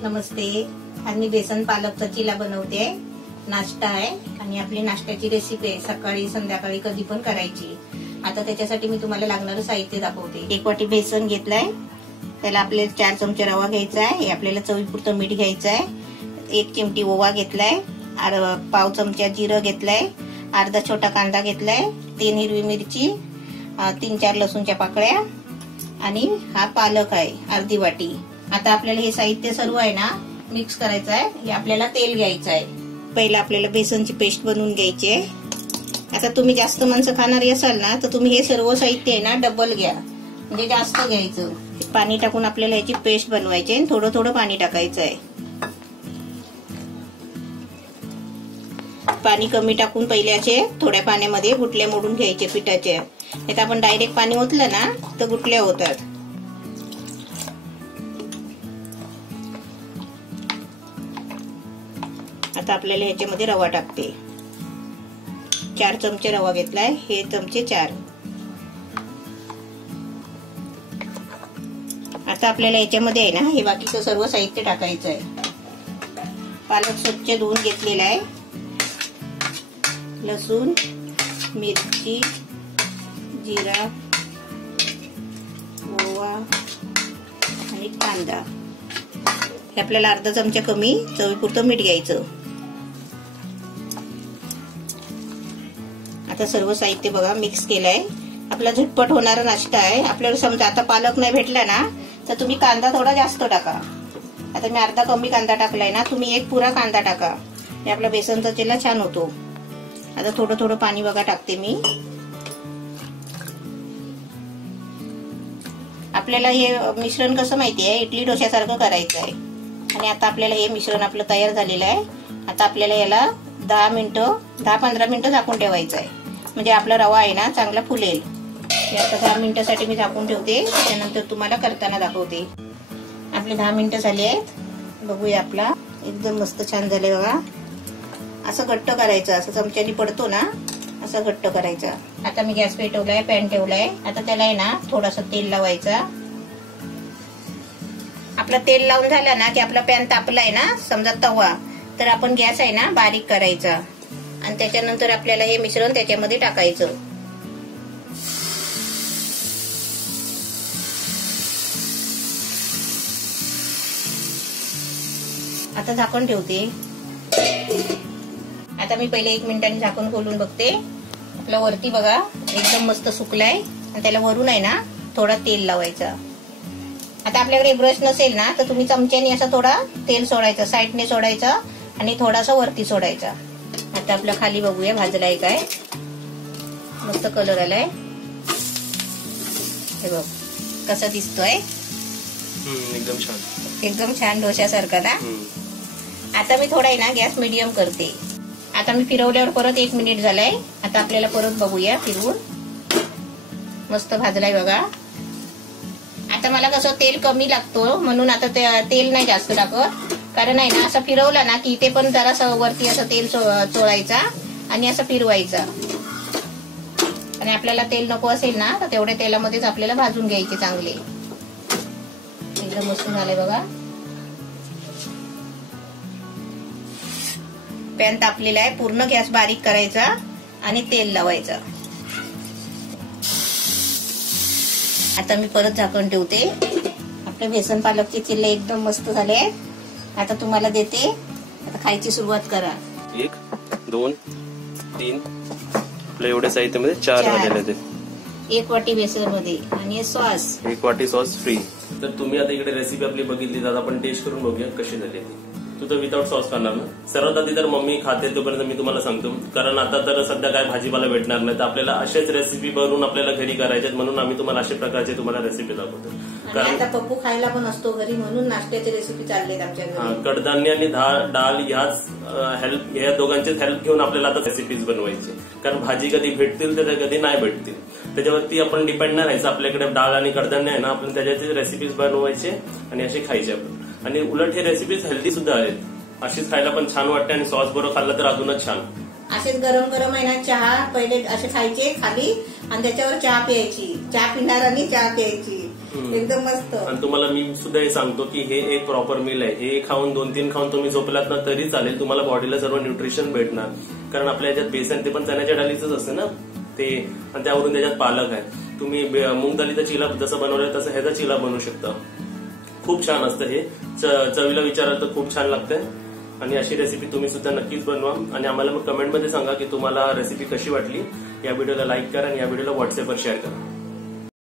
नमस्ते. आज मी बेसन पालकचा चिला बनवते. नाश्ता आहे आणि आपली नाश्त्याची रेसिपी आहे. सकाळी संध्याकाळी कधी पण करायची. आता त्याच्यासाठी मी तुम्हाला लागणारं साहित्य दाखवते. 1 वाटी बेसन घेतलंय. त्याला आपल्याला 4 चमचे रवा घ्यायचा आहे. हे आपल्याला चवीपुरतं मीठ घ्यायचं आहे. 1 चिमटी ओवा घेतलाय. पाव चमचा जिरं घेतलंय. अर्धा छोटा कांदा घेतलाय. 3 हिरवी मिरची, 3-4 लसूणच्या पाकळ्या आणि हा पालक आहे अर्धी वाटी. आता आपल्याला हे साहित्य सर्व आहे ना मिक्स करायचं आहे. हे आपल्याला तेल घ्यायचं आहे. पहिला आपल्याला बेसनची पेस्ट बनवून घ्यायची आहे. आता तुम्ही जास्त माणसं खाणारी असाल ना तर तुम्ही हे सर्व साहित्य आहे ना डबल घ्या, म्हणजे जास्त घ्यायचं. पाणी टाकून आपल्याला याची पेस्ट बनवायची आहे. थोडं थोडं पाणी टाकायचं आहे. पाणी कमी टाकून पहिले असे थोड्या पाण्यामध्ये गुटल्या मोडून घ्यायचे पिठाचे. आता आपण डायरेक्ट पाणी ओतलं ना तर गुटल्या होतात. आता आपल्याला ह्याच्यामध्ये रवा टाकते. 4 चमचे रवा घेतलाय. हे चमचे 4. आता आपल्याला याच्यामध्ये आहे ना हे बाकीचं सर्व साहित्य टाकायचं आहे. पालक स्वच्छ धुवून घेतलेला आहे. लसूण, मिरची, जिरा, ओवा आणि कांदा. हे आपल्याला अर्धा चमचा कमी चवीपुरतं मीठ घ्यायचं. आता सर्व साहित्य बघा मिक्स केलंय. आपला झटपट होणारा नाश्ता आहे. आपल्याला समजा आता पालक नाही भेटला ना तर तुम्ही कांदा थोडा जास्त टाका. आता मी अर्धा कमी कांदा टाकलाय ना, तुम्ही 1 पुरा कांदा टाका. हे आपला बेसनचा चिला छान होतो. आता थोडं थोडं पाणी बघा टाकते मी. आपल्याला हे मिश्रण कसं माहितीये, इडली डोश्यासारखं करायचं आहे. आणि आता आपल्याला हे मिश्रण आपलं तयार झालेलं आहे. आता आपल्याला याला 10-15 मिनिटं झाकून ठेवायचं आहे, म्हणजे आपला रवा आहे ना चांगला फुलेल. आता 10 मिनिटासाठी मी झाकून ठेवते. त्यानंतर तुम्हाला करताना दाखवते. आपले 10 मिनिटं झाली आहेत. बघूया. आपला एकदम मस्त छान झाले बघा. असं घट्ट करायचं, असं चमच्यानी पडतो ना असं घट्ट करायचं. आता मी गॅस पेटवलाय, पॅन ठेवलाय. आता त्याला आहे ना थोडासा तेल लावायचा. आपला तेल लावून झाला ना की आपला पॅन तापलाय ना समजा तवा, तर आपण गॅस आहे ना बारीक करायचा. आणि त्याच्यानंतर आपल्याला हे मिश्रण त्याच्यामध्ये टाकायचं. आता झाकण ठेवते. आता मी पहिले 1 मिनिटांनी झाकण खोलून बघते. आपला वरती बघा एकदम मस्त सुकलाय. आणि त्याला वरून आहे ना थोडा तेल लावायचा. आता आपल्याकडे ब्रश नसेल ना तर तुम्ही चमच्याने असं थोडा तेल सोडायचं, साईडने सोडायचं आणि थोडासा वरती सोडायचा. आता आपल्या खाली बघूया भाजलाय काय. मस्त कलर आलाय. हे बघ कसा दिसतोय. एकदम छान डोश्यासारखा ना. आता मी थोडा आहे ना गॅस मीडियम करते. आता मी फिरवल्यावर परत 1 मिनिट झालाय. आता आपल्याला परत बघूया फिरवून. मस्त भाजलाय बघा. आता मला कसं तेल कमी लागतो म्हणून आता तेल नाही जास्त टाकत. कारण आहे ना असं फिरवलं ना की इथे पण जरासं वरती असं तेल चोळायचा आणि असं फिरवायचा. आणि आपल्याला तेल नको असेल ना तर तेवढ्या तेलामध्येच आपल्याला भाजून घ्यायचे चांगले. एकदम मस्त झालंय बघा. पॅन तापलेला आहे. पूर्ण गॅस बारीक करायचा आणि तेल लावायचं. आता मी परत झाकण ठेवते. आपले बेसन पालकचे चिल्ले एकदम मस्त झाले आहेत. आता तुम्हाला देते. आता खायची सुरुवात करा. 1, 2, 3 आपल्या एवढ्या साहित्यामध्ये 4 झालेले आहेत. 1 वाटी बेसन मध्ये आणि सॉस 1 वाटी सॉस फ्री. तर तुम्ही आता इकडे रेसिपी आपली बघितली तर आपण टेस्ट करून बघूया कशी झाली. तू तर विदाउट सॉस खाणार ना. सर्वात आधी तर मम्मी खाते तोपर्यंत मी तुम्हाला सांगतो, कारण आता तर सध्या काय भाजीपाला भेटणार नाही, तर आपल्याला अशाच रेसिपी बनवून आपल्याला घरी करायच्यात. म्हणून आम्ही तुम्हाला अशा प्रकारचे तुम्हाला रेसिपी दाखवतो. कारण आता पप्पू खायला पण असतो घरी, म्हणून नाश्त्याची रेसिपी चाललेत आमच्या घरी. कडधान्य आणि डाळ ह्या दोघांचीच हेल्प घेऊन आपल्याला आता रेसिपीज बनवायची. कारण भाजी कधी भेटतील तर कधी नाही भेटतील, त्याच्यावरती आपण डिपेंड नाही राहायचं. आपल्याकडे डाळ आणि कडधान्य आहे ना, आपण त्याच्याचे रेसिपीज बनवायचे आणि असे खायचे आपण. आणि उलट हे रेसिपीज हेल्दी सुद्धा आहेत. अशीच खायला पण छान वाटते आणि सॉस बरोबर खाल्लं तर अजूनच छान. असेच गरम गरम आहे ना चहा पहिले असे खायचे खाली आणि त्याच्यावर चहा प्यायची. चहा पिणाऱ्यांनी चहा प्यायची. एकदम मस्त. आणि तुम्हाला मी सुद्धा हे सांगतो की हे एक प्रॉपर मील आहे. हे खाऊन 2-3 खाऊन तुम्ही झोपलात ना तरी चालेल, तुम्हाला बॉडीला सर्व न्यूट्रिशन भेटणार. कारण आपल्या याच्यात बेसन ते पण चण्याच्या डाळीचंच असतं ना ते, आणि त्यावरून त्याच्यात पालक आहे. तुम्ही मूग दालीचा चिला जसं बनवलं तसं ह्याचा चिला बनवू शकता. खूप छान असतं हे, चवीला विचाराल तर खूप छान लागतंय. आणि अशी रेसिपी तुम्ही सुद्धा नक्कीच बनवा आणि आम्हाला मग कमेंटमध्ये सांगा की तुम्हाला रेसिपी कशी वाटली. या व्हिडिओला लाईक करा आणि या व्हिडिओला व्हॉट्सअपवर शेअर करा.